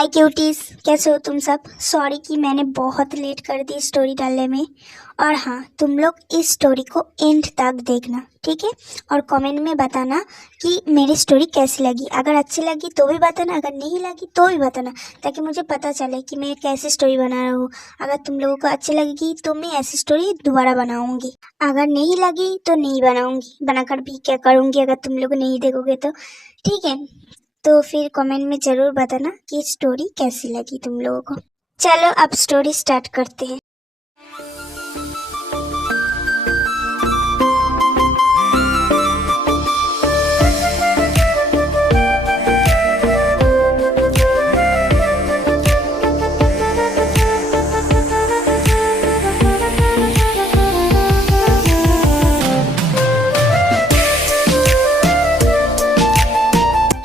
हाय cuties, कैसे हो तुम सब। सॉरी कि मैंने बहुत लेट कर दी स्टोरी डालने में। और हाँ, तुम लोग इस स्टोरी को एंड तक देखना, ठीक है। और कमेंट में बताना कि मेरी स्टोरी कैसी लगी। अगर अच्छी लगी तो भी बताना, अगर नहीं लगी तो भी बताना, ताकि मुझे पता चले कि मैं कैसी स्टोरी बना रहा हूँ। अगर तुम लोगों को अच्छी लगेगी तो मैं ऐसी स्टोरी दोबारा बनाऊँगी, अगर नहीं लगी तो नहीं बनाऊँगी। बनाकर भी क्या करूँगी अगर तुम लोग नहीं देखोगे तो, ठीक है। तो फिर कमेंट में ज़रूर बताना कि स्टोरी कैसी लगी तुम लोगों को। चलो अब स्टोरी स्टार्ट करते हैं।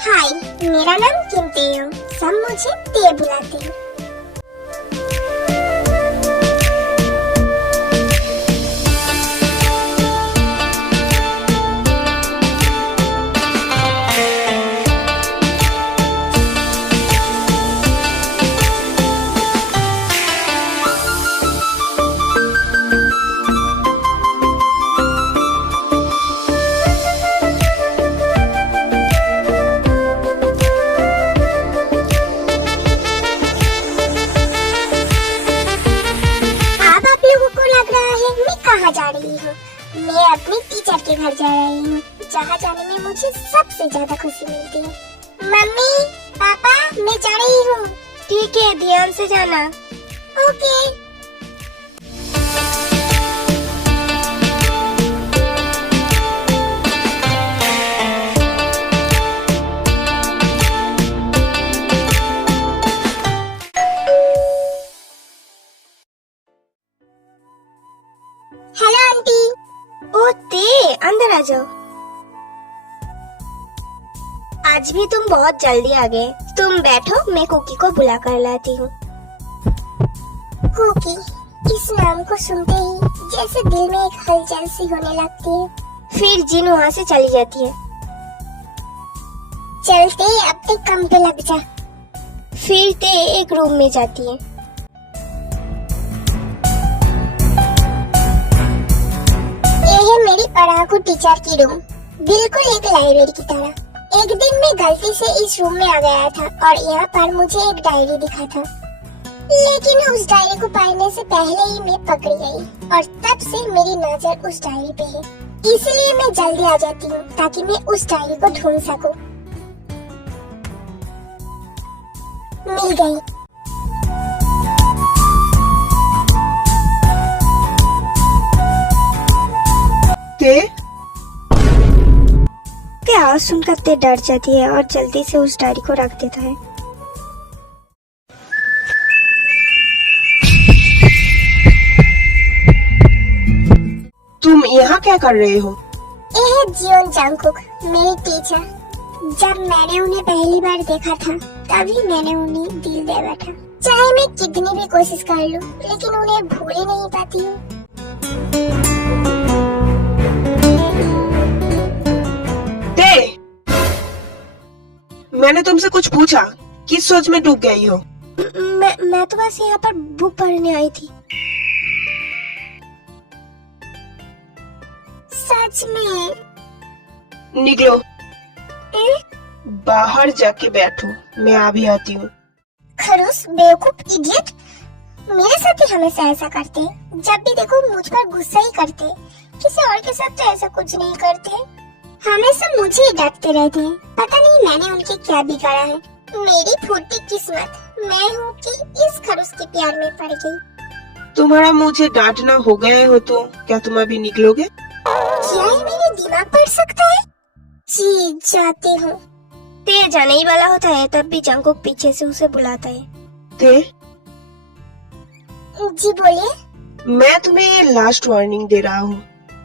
हाय, मेरा नाम किमते हो, सब मुझे ते बुलाते हैं। कहाँ जा रही हूँ? मैं अपनी टीचर के घर जा रही हूँ, जहाँ जाने में मुझे सबसे ज्यादा खुशी मिलती है। मम्मी, पापा, मैं जा रही हूँ। ठीक है, ध्यान से जाना। ओके। Hello aunty. ओ ते, अंदर आ जाओ। आज भी तुम बहुत जल्दी आ गए। तुम बैठो, मैं कुकी को बुला कर लाती हूँ। कुकी, इस नाम को सुनते ही जैसे दिल में एक हलचल सी होने लगती है। फिर जिन वहाँ से चली जाती है। चलते अपने काम पे लग जा। फिर ते एक रूम में जाती है। है मेरी पढ़ाकू टीचर की रूम, बिल्कुल एक लाइब्रेरी की तरह। एक दिन मैं गलती से इस रूम में आ गया था और यहाँ पर मुझे एक डायरी दिखा था, लेकिन उस डायरी को पढ़ने से पहले ही मैं पकड़ी गई और तब से मेरी नजर उस डायरी पे है। इसलिए मैं जल्दी आ जाती हूँ ताकि मैं उस डायरी को ढूंढ सकूं। मिल गई। क्या आवाज सुनकर ते डर जाती है और जल्दी से उस डायरी को रख देता है। तुम यहाँ क्या कर रहे हो? ये है जियोन जंगकुक, मेरी टीचर। जब मैंने उन्हें पहली बार देखा था तभी मैंने उन्हें दिल दे बैठा। चाहे मैं कितनी भी कोशिश कर लूं, लेकिन उन्हें भूल ही नहीं पाती हूँ। मैंने तुमसे कुछ पूछा, किस सोच में डूब गई हो? मैं तो बस यहाँ पर बुक पढ़ने आई थी। सच में? निकलो। बाहर जाके बैठो, मैं अभी आती हूँ। खरूस, बेवकूफ, इडियट। मेरे साथ ही हमेशा ऐसा करते हैं। जब भी देखो मुझ पर गुस्सा ही करते। किसी और के साथ तो ऐसा कुछ नहीं करते। हमेशा मुझे ही डांटते रहते हैं। पता नहीं मैंने उनके क्या बिगाड़ा है। मेरी फूटी किस्मत मैं हूँ कि इस खरूस के प्यार में पड़ गई। तुम्हारा मुझे डांटना हो गया हो तो क्या तुम अभी निकलोगे? क्या ये मेरे दिमाग पढ़ सकता है? जी जाती हूँ। ते जाने ही वाला होता है तब भी जंगकुक पीछे से उसे बुलाता है। ते? जी बोलिए। मैं तुम्हें लास्ट वार्निंग दे रहा हूँ,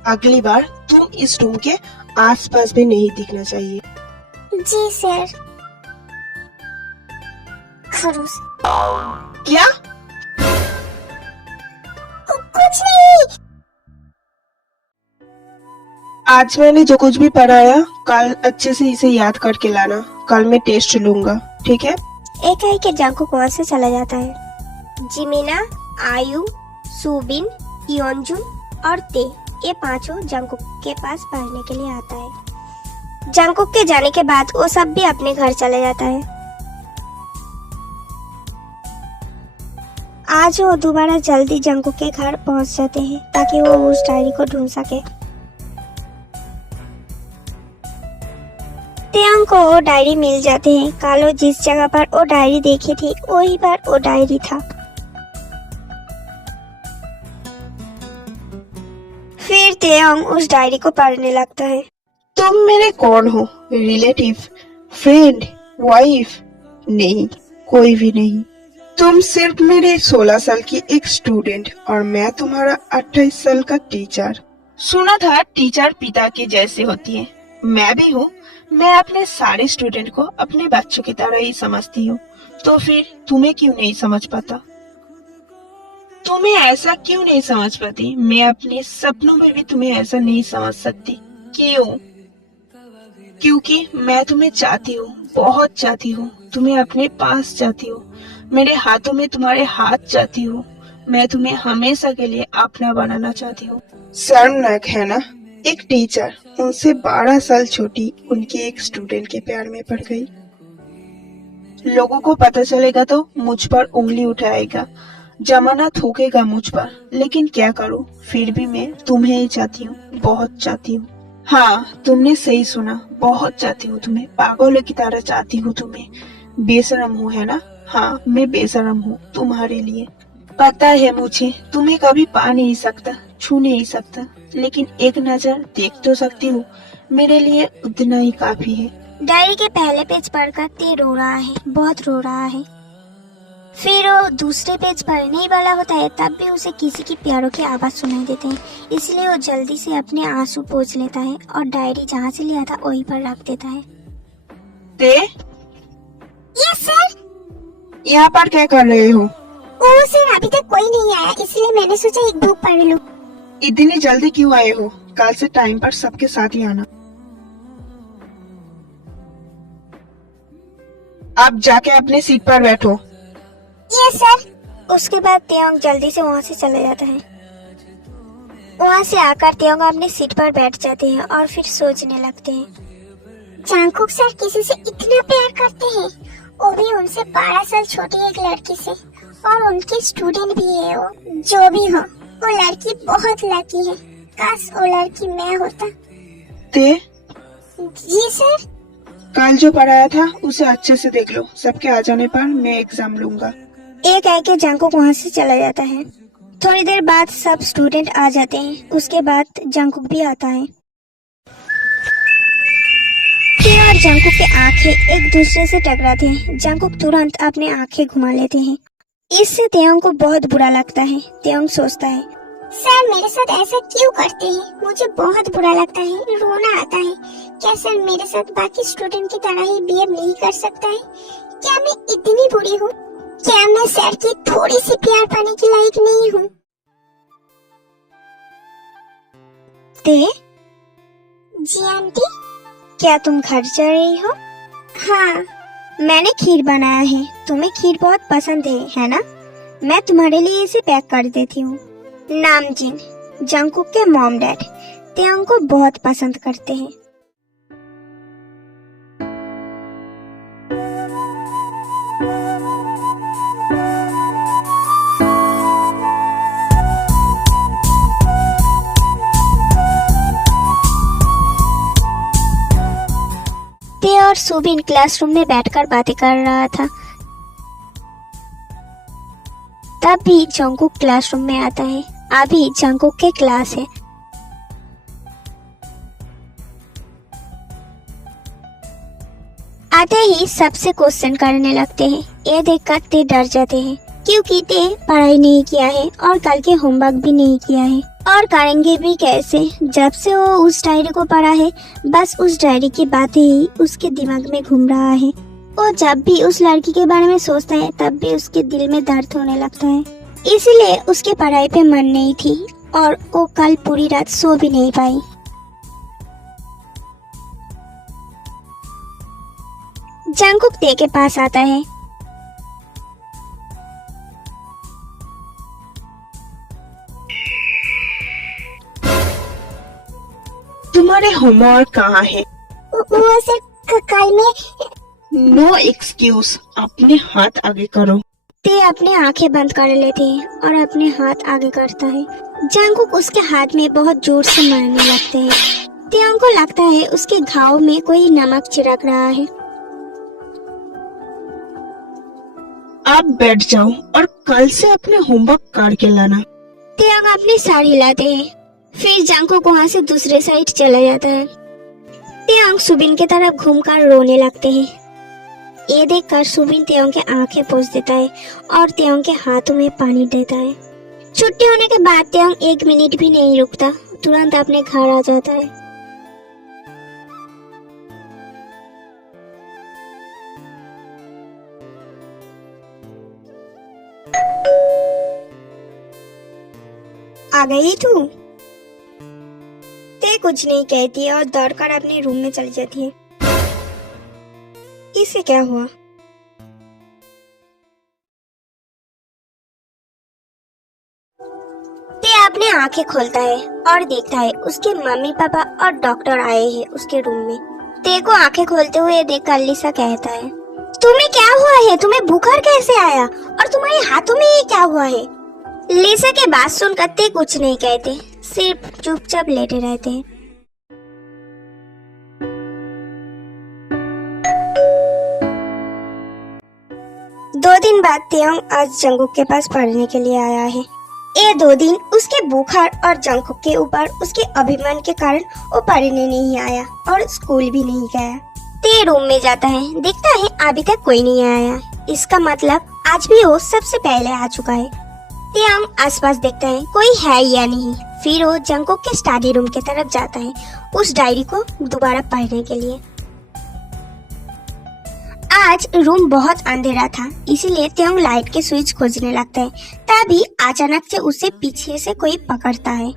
अगली बार तुम इस रूम के आसपास भी नहीं दिखना चाहिए। जी सर। खरूस। क्या? कुछ नहीं। आज मैंने जो कुछ भी पढ़ाया कल अच्छे से इसे याद करके लाना। कल मैं टेस्ट लूंगा, ठीक है? एकाएक जंकुक वहाँ से चला जाता है। जिमिना, आयु, सुबिन, योनजुन और ते ये पांचों जंकुक के पास पढ़ने के लिए आता है। जंकुक के जाने के बाद वो सब भी अपने घर चले जाता है। आज वो दोबारा जल्दी जंकुक के घर पहुंच जाते हैं ताकि वो उस डायरी को ढूंढ सके। तेयंग को वो डायरी मिल जाते हैं। कालो जिस जगह पर वो डायरी देखी थी वहीं पर वो डायरी था। फिर तेयंग उस डायरी को पढ़ने लगता है। तुम मेरे कौन हो? Relative, friend, wife? नहीं, कोई भी नहीं। तुम सिर्फ मेरे 16 साल की एक स्टूडेंट और मैं तुम्हारा 28 साल का टीचर। सुना था टीचर पिता के जैसे होती है। मैं भी हूँ। मैं अपने सारे स्टूडेंट को अपने बच्चों की तरह ही समझती हूँ। तो फिर तुम्हें क्यों नहीं समझ पाता? तुम्हें ऐसा क्यों नहीं समझ पाती? मैं अपने सपनों में भी तुम्हें ऐसा नहीं समझ सकती। क्यों? क्योंकि मैं तुम्हें चाहती हूँ, बहुत चाहती हूँ। तुम्हें अपने पास चाहती हूँ। मेरे हाथों में तुम्हारे हाथ चाहती हूँ। मैं तुम्हें हमेशा के लिए अपना बनाना चाहती हूँ। शर्मनाक है ना? एक टीचर उनसे 12 साल छोटी उनके एक स्टूडेंट के प्यार में पड़ गई। लोगों को पता चलेगा तो मुझ पर उंगली उठाएगा, जमाना थूकेगा मुझ पर। लेकिन क्या करूं, फिर भी मैं तुम्हें ही चाहती हूँ, बहुत चाहती हूँ। हाँ, तुमने सही सुना, बहुत चाहती हूँ तुम्हें, पागलों की तरह चाहती हूँ तुम्हें। बेशरम हूँ है ना? हाँ, मैं बेशरम हूँ तुम्हारे लिए। पता है मुझे, तुम्हें कभी पा नहीं सकता, छू नहीं सकता, लेकिन एक नजर देख तो सकती हूँ। मेरे लिए उतना ही काफी है। डायरी के पहले पेज पढ़कर ते रो रहा है, बहुत रो रहा है। फिर वो दूसरे पेज पढ़ने ही वाला होता है, तब भी उसे किसी की प्यारों की आवाज सुनाई देते हैं। इसलिए वो जल्दी से अपने आंसू पोंछ लेता है और डायरी जहाँ से लिया था वहीं पर रख देता है। ते, यस सर। यहाँ पर क्या कर रहे हो? ओह सर, अभी तक कोई नहीं आया, इसलिए मैंने सोचा एक बुक पढ़ लूं। इतनी जल्दी क्यों आए हो? कल से टाइम पर सबके साथ ही आना। आप जाके अपने सीट पर बैठो। Yes sir. उसके बाद तेयंग जल्दी से वहाँ से चला जाता है। वहाँ से आकर तेयंग अपने सीट पर बैठ जाते हैं और फिर सोचने लगते हैं। जंकुक सर किसी से इतना प्यार करते हैं, वो भी उनसे 12 साल छोटी एक लड़की से, और उनके स्टूडेंट भी है। वो जो भी हो, वो लड़की बहुत लकी है। काश वो लड़की मैं होता। ते, जी सर। कल जो पढ़ाया था उसे अच्छे से देख लो। सबके आ जाने पर मैं एग्जाम लूंगा। एक आके जंकुक वहाँ से चला जाता है। थोड़ी देर बाद सब स्टूडेंट आ जाते हैं। उसके बाद जंकुक भी आता है। ते और जंकुक के आंखें एक दूसरे से टकराते हैं। जंकुक तुरंत अपने आंखें घुमा लेते हैं। इससे तेयंग को बहुत बुरा लगता है। तेयंग सोचता है, सर मेरे साथ ऐसा क्यों करते हैं? मुझे बहुत बुरा लगता है, रोना आता है। क्या सर मेरे साथ बाकी स्टूडेंट की तरह ही बिहेव नहीं कर सकता है? क्या मैं इतनी बुरी हूँ? क्या मैं सर की थोड़ी सी प्यार पाने की लायक नहीं हूँ? ते, जी आंटी, क्या तुम घर जा रही हो? हाँ, मैंने खीर बनाया है। तुम्हें खीर बहुत पसंद है ना? मैं तुम्हारे लिए इसे पैक कर देती हूँ। नामजिन, जंकुक के मॉम डैड तेयंग को बहुत पसंद करते हैं। ते और सुबिन क्लासरूम में बैठकर बातें कर रहा था। तभी जंकुक क्लासरूम में आता है। अभी जंकुक के क्लास है। आते ही सबसे क्वेश्चन करने लगते हैं। ये देखकर ते डर जाते हैं क्योंकि ते पढ़ाई नहीं किया है और कल के होमवर्क भी नहीं किया है, और करेंगे भी कैसे? जब से वो उस डायरी को पढ़ा है, बस उस डायरी की बातें ही उसके दिमाग में घूम रहा है। वो जब भी उस लड़की के बारे में सोचता है तब भी उसके दिल में दर्द होने लगता है। इसलिए उसके पढ़ाई पे मन नहीं थी और वो कल पूरी रात सो भी नहीं पाई। जंकुक ते के पास आता है। तुम्हारे होमवर्क कहाँ है? वो सर कल में। नो एक्सक्यूज, अपने हाथ आगे करो। ते अपने आंखें बंद कर लेते हैं और अपने हाथ आगे करता है। जंगकुक उसके हाथ में बहुत जोर से मारने लगते हैं। तेयोंग को लगता है उसके घाव में कोई नमक छिड़क रहा है। आप बैठ जाओ और कल से अपने होमवर्क करके लाना। तेयोंग अपने सर हिलाते हैं। फिर जंगकुक वहाँ से दूसरे साइड चला जाता है। तेयोंग सुबिन की तरफ घूमकर रोने लगते हैं। ये देखकर सुबिन तेयोंग के आंखें पोंछ देता है और तेयोंग के हाथों में पानी देता है। छुट्टी होने के बाद तेयोंग 1 मिनट भी नहीं रुकता, तुरंत अपने घर आ जाता है। आ गई तू? ते कुछ नहीं कहती है और दौड़कर अपने रूम में चली जाती है। इसे क्या हुआ? ते अपने आंखें खोलता है और देखता है उसके मम्मी पापा और डॉक्टर आए हैं उसके रूम में। ते को आंखें खोलते हुए देखकर लिसा कहता है, तुम्हें क्या हुआ है? तुम्हें बुखार कैसे आया? और तुम्हारे हाथों में ये क्या हुआ है? लिसा के बात सुनकर ते कुछ नहीं कहते, सिर्फ चुपचाप लेटे रहते हैं। दो दिन बाद तेयोंग आज जंगकुक के पास पढ़ने के लिए आया है। ये 2 दिन उसके बुखार और जंगकुक के ऊपर उसके अभिमान के कारण वो पढ़ने नहीं आया और स्कूल भी नहीं गया। ते रूम में जाता है, देखता है अभी तक कोई नहीं आया। इसका मतलब आज भी वो सबसे पहले आ चुका है। तेयोंग आसपास देखता है कोई है या नहीं। फिर वो जंगकुक के स्टडी रूम की तरफ जाता है उस डायरी को दोबारा पढ़ने के लिए। आज रूम बहुत अंधेरा था, इसीलिए तेयोंग लाइट के स्विच खोजने लगता है। तभी अचानक से उसे पीछे से कोई पकड़ता है।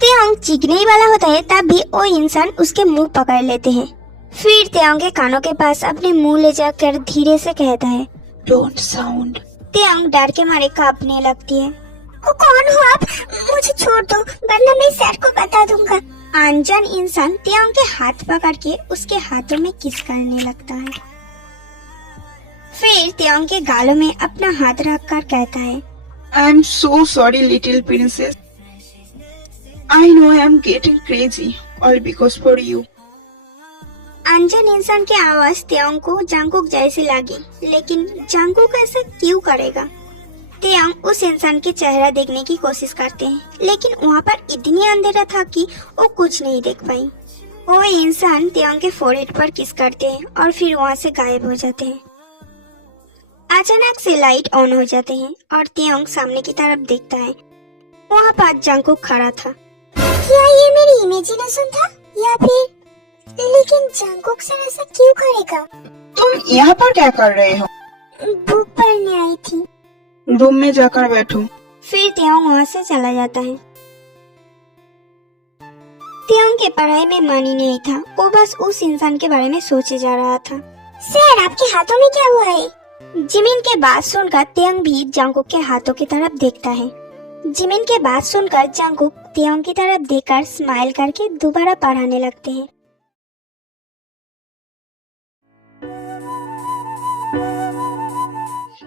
तेयोंग चीखने ही वाला होता है, तभी वो इंसान उसके मुंह पकड़ लेते हैं। फिर तेयोंग के कानों के पास अपने मुंह ले जाकर धीरे से कहता है, डोंट साउंड। तेयोंग डर के मारे कांपने लगती है। वो कौन हो आप? मुझे छोड़ दो वरना मैं सर को बता दूंगा। अनजान इंसान तेयोंग के हाथ पकड़ के उसके हाथों में किस करने लगता है। फिर तेयोंग के गालों में अपना हाथ रखकर कहता है, I am so sorry little princess. I know I am getting crazy all because for you. अनजान इंसान की आवाज तेयोंग को जंगकुक जैसी लगी, लेकिन जंगकुक ऐसा क्यों करेगा? तेयोंग उस इंसान के चेहरा देखने की कोशिश करते हैं, लेकिन वहाँ पर इतनी अंधेरा था कि वो कुछ नहीं देख पाई। वो इंसान तेयोंग के फोrehead पर किस करते हैं और फिर वहाँ से गायब हो जाते हैं। अचानक से लाइट ऑन हो जाते हैं और तेयोंग सामने की तरफ देखता है। वहाँ पर जंगकुक खड़ा था। क्या ये मेरी इमेजिनेशन था या फिर? लेकिन जंगकुक सर ऐसा क्यों करेगा? तुम यहाँ पर क्या कर रहे हो? बुक पढ़ने आई थी। रूम में जाकर बैठो। फिर तेयोंग वहाँ से चला जाता है। तेयोंग के पढ़ाई में मन ही नहीं था, वो बस उस इंसान के बारे में सोचे जा रहा था। सर आपके हाथों में क्या हुआ है? जिमिन के बात सुनकर तेयोंग भी जंगकुक के हाथों की तरफ देखता है। जिमिन के बात सुनकर जंगकुक तेयोंग की तरफ देखकर स्माइल करके दोबारा पढ़ाने लगते हैं।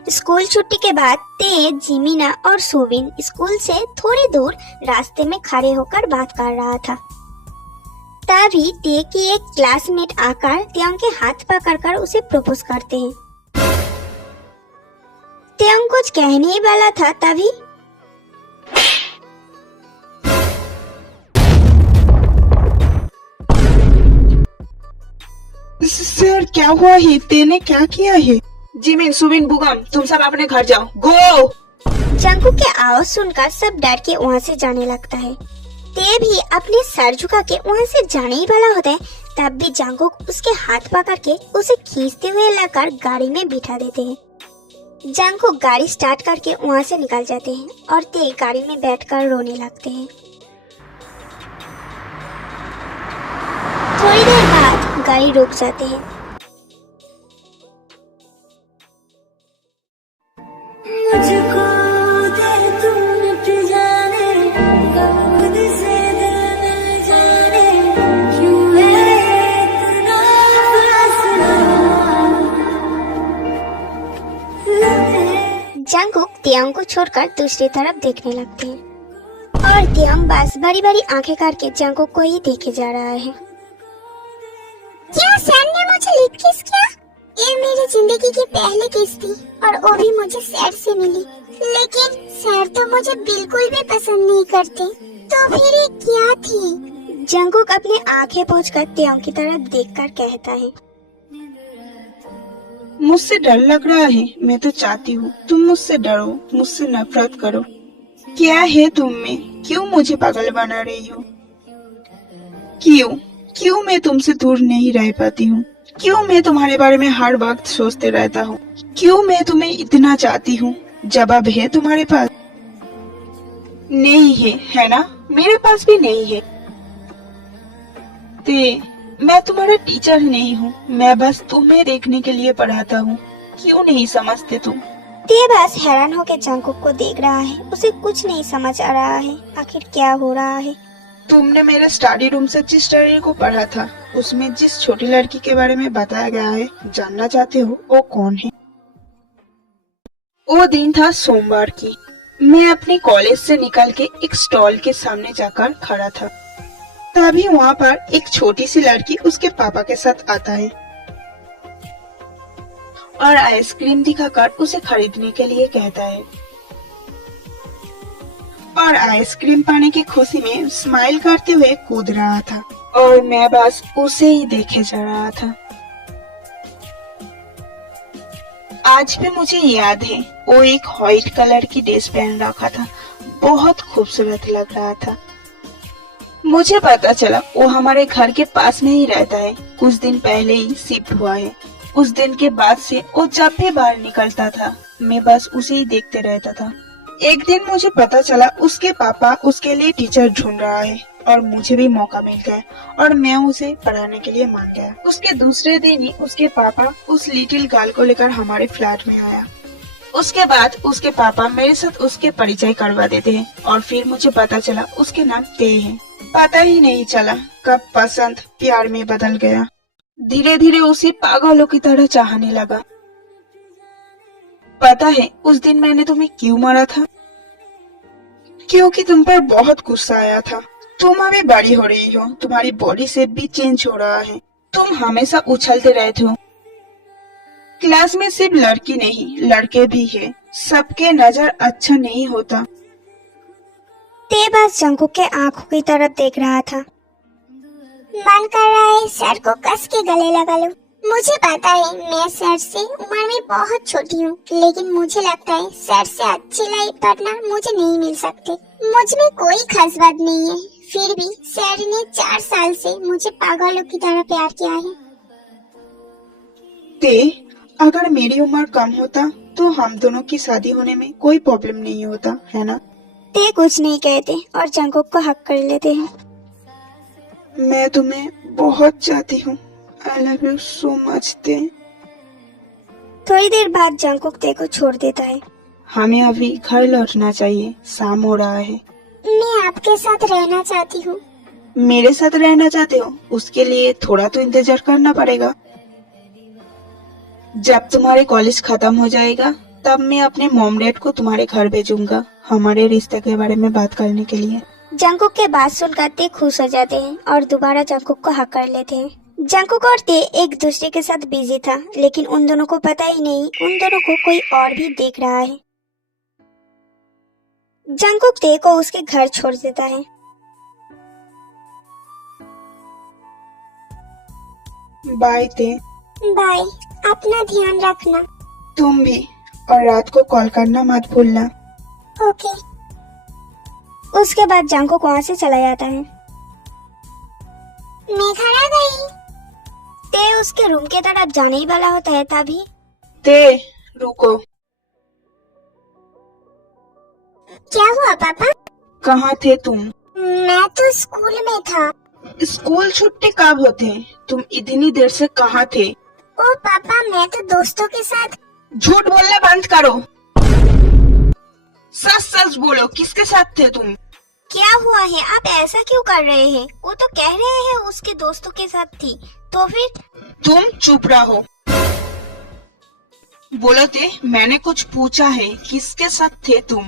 स्कूल छुट्टी के बाद ते, जिमिना और सोबिन स्कूल से थोड़ी दूर रास्ते में खड़े होकर बात कर रहा था। तभी ते की एक क्लासमेट आकर तेयोंग के हाथ पकड़कर उसे प्रपोज करते हैं। तेयोंग कुछ कहने ही वाला था, तभी सर क्या हुआ है? तेने क्या किया है? जिमिन, सुबिन, बुगम, तुम सब अपने घर जाओ। गो! जंगकुक की आवाज सुनकर सब डर के वहाँ से जाने लगता है। ते भी अपने सर झुका के वहाँ से जाने ही वाला होता है, तब भी जंगकुक उसके हाथ पकड़ के उसे खींचते हुए लाकर गाड़ी में बिठा देते हैं। जंगकुक गाड़ी स्टार्ट करके वहाँ से निकल जाते हैं और ते गाड़ी में बैठकर रोने लगते हैं। थोड़ी देर बाद गाड़ी रुक जाते हैं। तियांग को छोड़कर दूसरी तरफ देखने लगते हैं और तियांग बस बड़ी बड़ी आंखें करके जंगकुक को ही देखे जा रहा है। क्या सैर ने मुझे लिप किस किया? ये मेरी जिंदगी की पहली किस थी और वो भी मुझे सैर से मिली। लेकिन सैर तो मुझे बिल्कुल भी पसंद नहीं करते, तो फिर ये क्या थी? जंगकुक अपनी आंखें पोंछकर तियांग की तरफ देखकर कहता है, मुझसे डर लग रहा है। मैं तो चाहती हूँ तुम मुझसे डरो, मुझसे नफरत करो। क्या है तुम में? क्यों मुझे पागल बना रही हो? क्यों मैं तुमसे दूर नहीं रह पाती हूँ? क्यों मैं तुम्हारे बारे में हर वक्त सोचते रहता हूँ? क्यों मैं तुम्हें इतना चाहती हूँ? जवाब है तुम्हारे पास? नहीं है ना? मेरे पास भी नहीं है। मैं तुम्हारा टीचर नहीं हूँ, मैं बस तुम्हें देखने के लिए पढ़ाता हूँ। क्यों नहीं समझते तुम? ते बस हैरान होकर जंगकुक को देख रहा है। उसे कुछ नहीं समझ आ रहा है आखिर क्या हो रहा है। तुमने मेरे स्टडी रूम से जिस डायरी को पढ़ा था, उसमें जिस छोटी लड़की के बारे में बताया गया है, जानना चाहते हो वो कौन है? वो दिन था सोमवार की। मैं अपने कॉलेज से निकल के एक स्टॉल के सामने जाकर खड़ा था। तभी वहाँ पर एक छोटी सी लड़की उसके पापा के साथ आता है और आइसक्रीम दिखाकर उसे खरीदने के लिए कहता है और आइसक्रीम पाने की खुशी में स्माइल करते हुए कूद रहा था और मैं बस उसे ही देखे जा रहा था। आज भी मुझे याद है, वो एक व्हाइट कलर की ड्रेस पहन रखा था, बहुत खूबसूरत लग रहा था। मुझे पता चला वो हमारे घर के पास में ही रहता है, कुछ दिन पहले ही शिफ्ट हुआ है। उस दिन के बाद से वो जब भी बाहर निकलता था, मैं बस उसे ही देखते रहता था। एक दिन मुझे पता चला उसके पापा उसके लिए टीचर ढूंढ रहा है और मुझे भी मौका मिल गया और मैं उसे पढ़ाने के लिए मान गया। उसके दूसरे दिन ही उसके पापा उस लिटिल गर्ल को लेकर हमारे फ्लैट में आया। उसके बाद उसके पापा मेरे साथ उसके परिचय करवा देते हैं और फिर मुझे पता चला उसके नाम ते है। पता ही नहीं चला कब पसंद प्यार में बदल गया। धीरे धीरे उसे पागलों की तरह चाहने लगा। पता है उस दिन मैंने तुम्हें क्यों मारा था? क्योंकि तुम पर बहुत गुस्सा आया था। तुम अभी बड़ी हो रही हो, तुम्हारी बॉडी शेप भी चेंज हो रहा है, तुम हमेशा उछलते रहते हो। क्लास में सिर्फ लड़की नहीं लड़के भी है, सबके नजर अच्छा नहीं होता। ते बस जंगकुक के आंखों की तरफ देख रहा था। मन कर रहा है सर को कस के गले लगा लूं। मुझे पता है मैं सर से उम्र में बहुत छोटी हूँ, लेकिन मुझे लगता है सर से अच्छी लाइफ पार्टनर मुझे नहीं मिल सकते। मुझ में कोई खास बात नहीं है, फिर भी सर ने 4 साल से मुझे पागलों की तरह प्यार किया है। ते, अगर मेरी उम्र कम होता तो हम दोनों की शादी होने में कोई प्रॉब्लम नहीं होता, है ना? ते कुछ नहीं कहते और जंगकुक को हक कर लेते हैं। मैं तुम्हें बहुत चाहती हूँ। I love you so much, ते। थोड़ी देर बाद जंगकुक ते को छोड़ देता है। हमें अभी घर लौटना चाहिए, शाम हो रहा है। मैं आपके साथ रहना चाहती हूँ। मेरे साथ रहना चाहते हो? उसके लिए थोड़ा तो इंतजार करना पड़ेगा। जब तुम्हारे कॉलेज खत्म हो जाएगा तब मैं अपने मॉम डैड को तुम्हारे घर भेजूंगा हमारे रिश्ते के बारे में बात करने के लिए। जंगकुक के बात सुनकर ते खुश हो जाते हैं और दोबारा जंगकुक को हक कर लेते हैं। जंगकुक और ते एक दूसरे के साथ बिजी था, लेकिन उन दोनों को पता ही नहीं उन दोनों को कोई और भी देख रहा है। जंगकुक ते को उसके घर छोड़ देता है। बाय ते। बाय, अपना ध्यान रखना। तुम भी, और रात को कॉल करना मत भूलना। ओके। उसके बाद जंगकुक वहाँ से चला जाता है। मैं घर आ गई। ते उसके रूम के तरफ जाने ही वाला होता है तभी ते, रुको। क्या हुआ पापा? कहाँ थे तुम? मैं तो स्कूल में था। स्कूल छुट्टी कब होते हैं? तुम इतनी देर से कहाँ थे? ओ पापा, मैं तो दोस्तों के साथ। झूठ बोलना बंद करो, सच सच बोलो, किसके साथ थे तुम? क्या हुआ है? आप ऐसा क्यों कर रहे हैं? वो तो कह रहे हैं उसके दोस्तों के साथ थी, तो फिर? तुम चुप रहो। बोलो थे, मैंने कुछ पूछा है, किसके साथ थे तुम?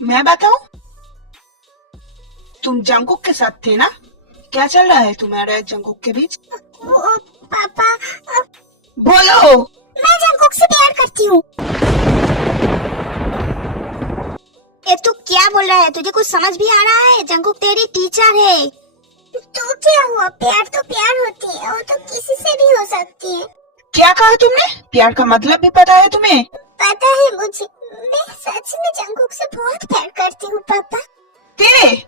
मैं बताऊं? तुम जंगकुक के साथ थे ना? क्या चल रहा है तुम्हारा जंगकुक के बीच? वो पापा, बोलो। मैं जंगकुक से प्यार करती हूँ। ए तू क्या बोल रहा है? तुझे कुछ समझ भी आ रहा है? जंगकुक तेरी टीचर है। तो क्या हुआ, प्यार तो प्यार होती है, वो तो किसी से भी हो सकती है। क्या कहा तुमने? प्यार का मतलब भी पता है तुम्हें? पता है मुझे, मैं सच में जंगकुक से बहुत प्यार करती हूँ पापा। तेरे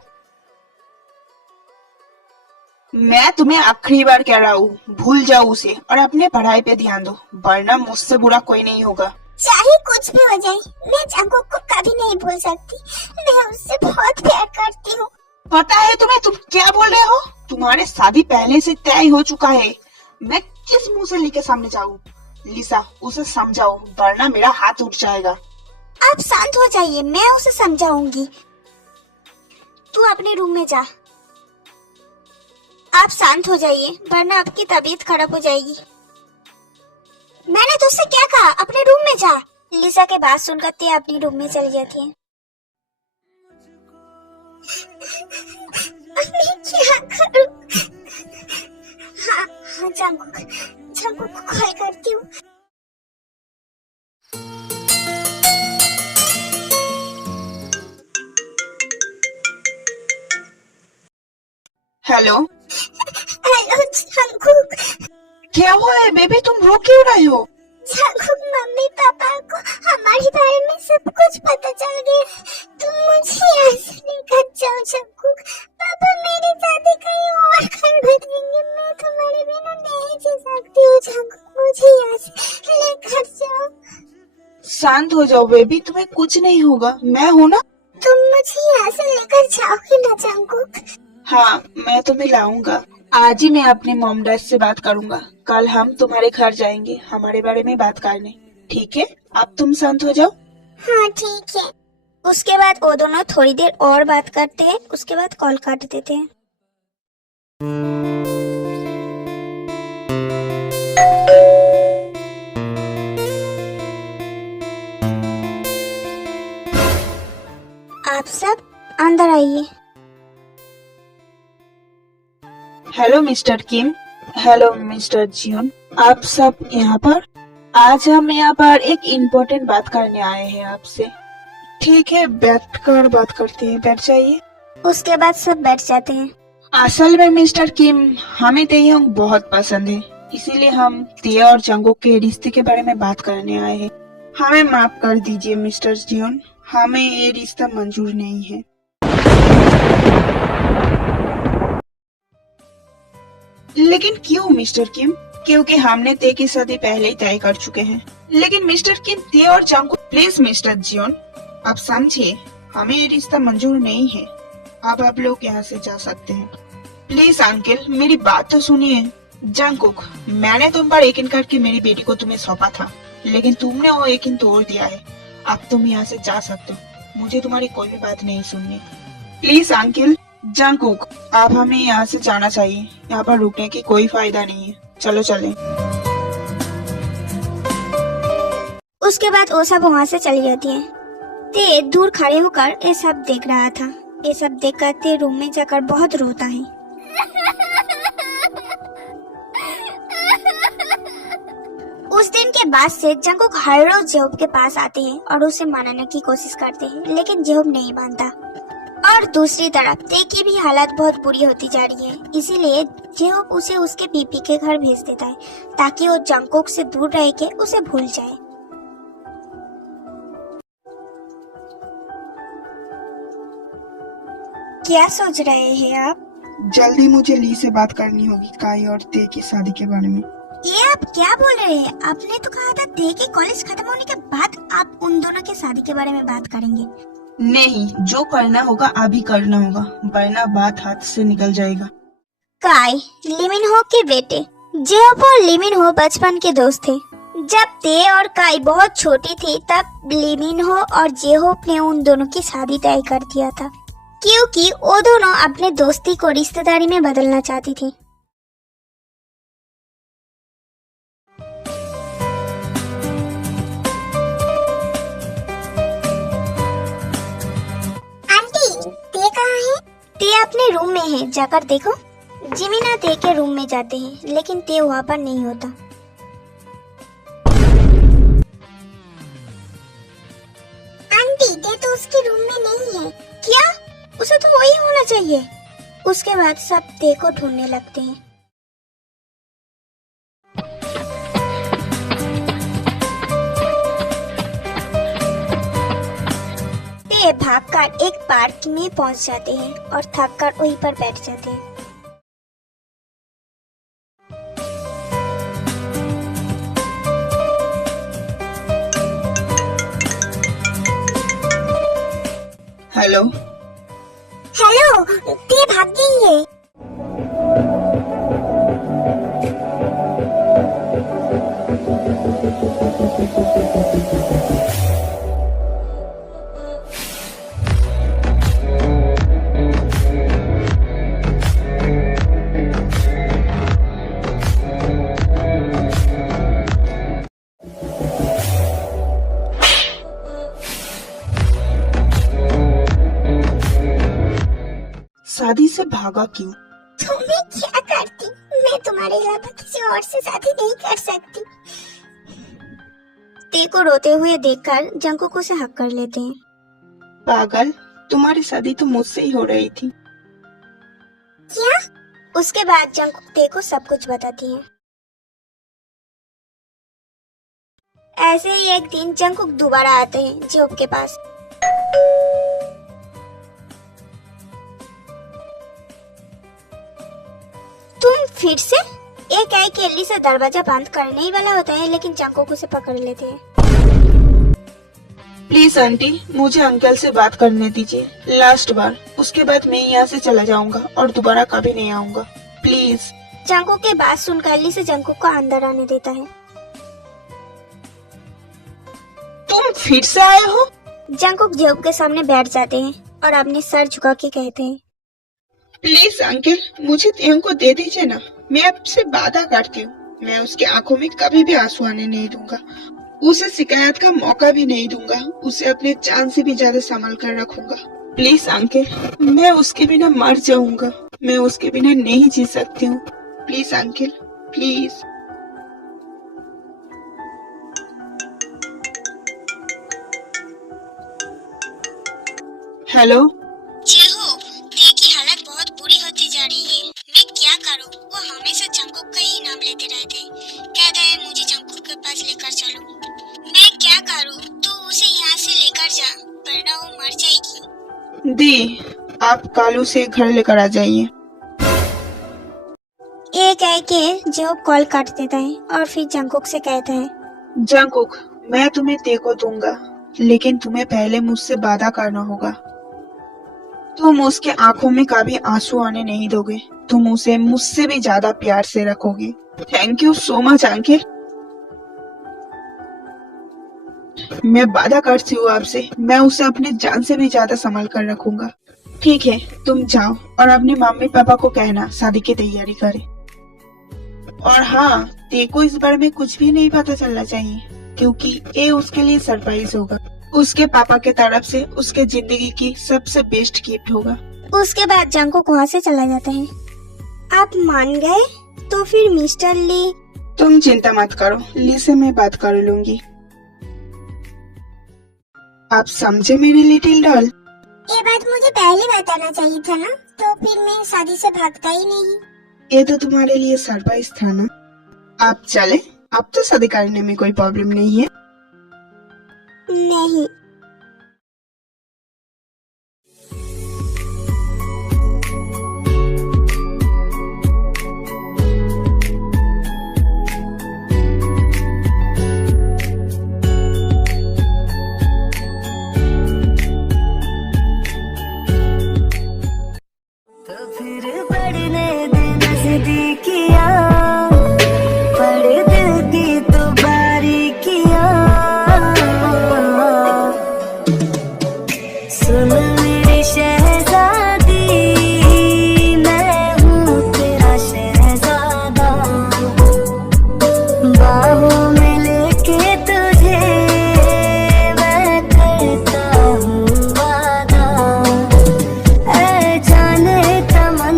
मैं तुम्हें आखिरी बार कह रहा हूँ, भूल जाओ उसे और अपने पढ़ाई पे ध्यान दो, वरना मुझसे बुरा कोई नहीं होगा। चाहे कुछ भी हो जाए, मैं जंगकुक को कभी नहीं भूल सकती। मैं उससे बहुत प्यार करती हूँ। पता है तुम्हें, तुम क्या बोल रहे हो? तुम्हारे शादी पहले से तय हो चुका है। मैं किस मुंह से लेके सामने जाऊँ? लिसा, उसे समझाओ, वरना मेरा हाथ उठ जाएगा। आप शांत हो जाइए, मैं उसे समझाऊंगी। तू अपने रूम में जा। आप शांत हो जाइए, वरना आपकी तबीयत खराब हो जाएगी। मैंने तुझसे क्या कहा? अपने रूम में जा। लिसा के बात सुनकर ते अपने रूम में चली जाती है। मैं क्या करूं? हाँ, जंगकुक को कॉल करती हूँ। हेलो। Hello Jungkook. क्या हुआ है बेबी, तुम रो क्यों रहे हो? जंगकुक, मम्मी पापा को हमारे बारे में सब कुछ पता चल गया। तुम मुझे यहाँ से लेकर जाओ जंगकुक। पापा मेरी शादी कहीं और कर देंगे। मैं तुम्हारे बिना नहीं जी सकती हूँ जंगकुक, मुझे यहाँ से लेकर जाओ। शांत हो जाओ बेबी, तुम्हें कुछ नहीं होगा, मैं हूँ ना। तुम मुझे यहाँ से लेकर जाओगे ना जंगकुक? हाँ, मैं तुम्हें लाऊंगा। आज ही मैं अपने मॉम डैड से बात करूंगा। कल हम तुम्हारे घर जाएंगे हमारे बारे में बात करने, ठीक है? अब तुम शांत हो जाओ। हाँ ठीक है। उसके बाद वो दोनों थोड़ी देर और बात करते हैं। उसके बाद कॉल काट देते हैं। आप सब अंदर आइए। Hello mister Kim. Hello mister Jeon. आप सब यहाँ पर? आज हम यहाँ पर एक इम्पोर्टेंट बात करने आए हैं आपसे। ठीक है, बैठकर बात करते हैं, बैठ जाइए। उसके बाद सब बैठ जाते हैं। असल में मिस्टर किम, हमें तेयोंग बहुत पसंद है, इसीलिए हम ते और जंगकुक के रिश्ते के बारे में बात करने आए हैं। हमें माफ कर दीजिए मिस्टर जियोन, हमें ये रिश्ता मंजूर नहीं है। लेकिन क्यों मिस्टर किम? क्योंकि हमने ते की शादी पहले ही तय कर चुके हैं। लेकिन मिस्टर किम, ते और जंगकुक, प्लीज मिस्टर जियोन, आप समझिए, हमें ये रिश्ता मंजूर नहीं है। अब आप लोग यहाँ से जा सकते हैं। प्लीज अंकल, मेरी बात तो सुनिए। जंगकुक, मैंने तुम पर यकीन करके मेरी बेटी को तुम्हें सौंपा था, लेकिन तुमने वो यकीन तोड़ दिया है। अब तुम यहाँ से जा सकते हो, मुझे तुम्हारी कोई भी बात नहीं सुननी। Please uncle. जंगकुक, अब हमें यहाँ से जाना चाहिए, यहाँ पर रुकने की कोई फायदा नहीं है, चलो चलें। उसके बाद वो सब वहाँ से चली जाती है। ते दूर खड़े होकर ये सब देख रहा था। ये सब देखकर ते रूम में जाकर बहुत रोता है। उस दिन के बाद से जंगकुक हर रोज जेहोब के पास आते हैं और उसे मनाने की कोशिश करते हैं, लेकिन जेहोब नहीं मानता। और दूसरी तरफ ते की भी हालत बहुत बुरी होती जा रही है, इसीलिए जेहोब उसे उसके पीपी के घर भेज देता है ताकि वो जंगकुक से दूर रह के उसे भूल जाए। क्या सोच रहे हैं आप? जल्दी मुझे ली से बात करनी होगी काई और ते की शादी के बारे में। ये आप क्या बोल रहे हैं? आपने तो कहा था ते के कॉलेज खत्म होने के बाद आप उन दोनों के शादी के बारे में बात करेंगे। नहीं, जो करना होगा अभी करना होगा, वरना बात हाथ से निकल जाएगा। काई लिमिनहो के बेटे जेहोब और लिमिनहो बचपन के दोस्त थे। जब ते और काई बहुत छोटी थी तब लिमिनहो और जेहोब ने उन दोनों की शादी तय कर दिया था, क्योंकि वो दोनों अपने दोस्ती को रिश्तेदारी में बदलना चाहती थी। में है, जाकर देखो। जिमिना ते के रूम में जाते हैं, लेकिन ते वहाँ पर नहीं होता। आंटी ते तो उसके रूम में नहीं है। क्या? उसे तो वही होना चाहिए। उसके बाद सब ते को ढूंढने लगते हैं। ते भागकर एक पार्क में पहुंच जाते हैं और थककर वहीं पर बैठ जाते हैं। हेलो। हेलो, ते भाग गई है। शादी से भागा क्यों? तुम्हें क्या करती? मैं तुम्हारे अलावा किसी और से शादी नहीं कर सकती। ते को रोते हुए देखकर जंकुक उसे हक कर लेते हैं। पागल, तुम्हारी शादी तो मुझसे ही हो रही थी। क्या? उसके बाद जंकुक ते को सब कुछ बताती है। ऐसे ही एक दिन जंकुक दोबारा आते हैं जियोब के पास। तुम फिर से? एक आई केली से दरवाजा बंद करने ही वाला होता है, लेकिन जंकुक उसे पकड़ लेते हैं। प्लीज आंटी, मुझे अंकल से बात करने दीजिए, लास्ट बार। उसके बाद मैं यहाँ से चला जाऊंगा और दोबारा कभी नहीं आऊंगा, प्लीज। जंकुक के बात सुनकर ली से जंकुक को अंदर आने देता है। तुम फिर से आए हो? जंकुक जियोब के सामने बैठ जाते हैं और अपने सर झुका के कहते हैं, प्लीज अंकल, मुझे तेहू को दे दीजिए ना। मैं आपसे वादा करती हूँ, मैं उसकी आंखों में कभी भी आंसू आने नहीं दूंगा, उसे शिकायत का मौका भी नहीं दूंगा, उसे अपने जान से भी ज्यादा संभाल कर रखूंगा। प्लीज अंकल, मैं उसके बिना मर जाऊंगा, मैं उसके बिना नहीं जी सकती हूँ। Please uncle, please. हेलो। जियोब, ते की हालत बहुत बुरी होती जा रही है। मैं क्या करूं? वो हमेशा जंकुक का ही नाम लेते रहते। कहता है मुझे जंकुक के पास लेकर चलो। मैं क्या करूं? तू उसे यहाँ से लेकर जा, वरना वो मर जाएगी। दी, आप कालू से घर लेकर आ जाइए। ये कह के जियोब कॉल काट देता है और फिर जंकुक से कहता है, जंकुक, मैं तुम्हें ते को दूंगा, लेकिन तुम्हें पहले मुझसे वादा करना होगा। तुम उसके आंखों में कभी आंसू आने नहीं दोगे, तुम उसे मुझसे भी ज्यादा प्यार से रखोगे। Thank you so much uncle. मैं वादा करती हूँ आपसे, मैं उसे अपने जान से भी ज्यादा संभाल कर रखूंगा। ठीक है, तुम जाओ और अपने मम्मी पापा को कहना शादी की तैयारी करें। और हाँ, ते को इस बारे में कुछ भी नहीं पता चलना चाहिए, क्योंकि ये उसके लिए सरप्राइज होगा। उसके पापा के तरफ से उसके जिंदगी की सबसे बेस्ट गिफ्ट होगा। उसके बाद जंकुक वहाँ से चला जाता है। आप मान गए? तो फिर मिस्टर ली। तुम चिंता मत करो, ली से मैं बात कर लूंगी। आप समझे मेरी लिटिल डॉल? ये बात मुझे पहले बताना चाहिए था ना, तो फिर मैं शादी से भागता ही नहीं। ये तो तुम्हारे लिए सरप्राइज था ना। आप चले, अब तो शादी करने में कोई प्रॉब्लम नहीं है। नहीं। तो फिर पढ़ने दे नजदीकियां, पढ़ दिल की तो बारीकियां। सुन मेरी शहजादी, मैं हूँ तेरा शहजादा, बाहों में लेके तुझे मैं करता हूँ वादा। ऐ जाने तमन्ना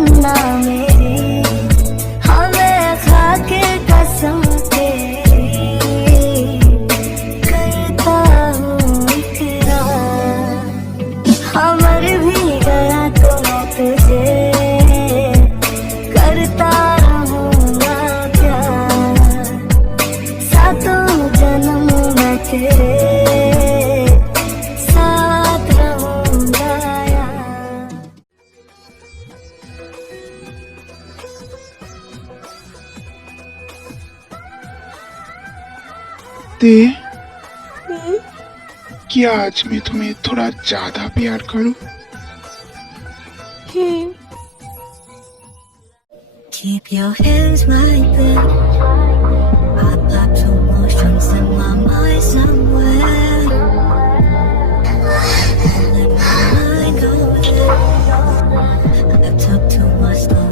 दोस्ते, क्या आज मैं तुम्हें थोड़ा ज्यादा प्यार करूं? Keep your hands right there. I pop two motions in my mind somewhere. Let my mind go there. I took too much.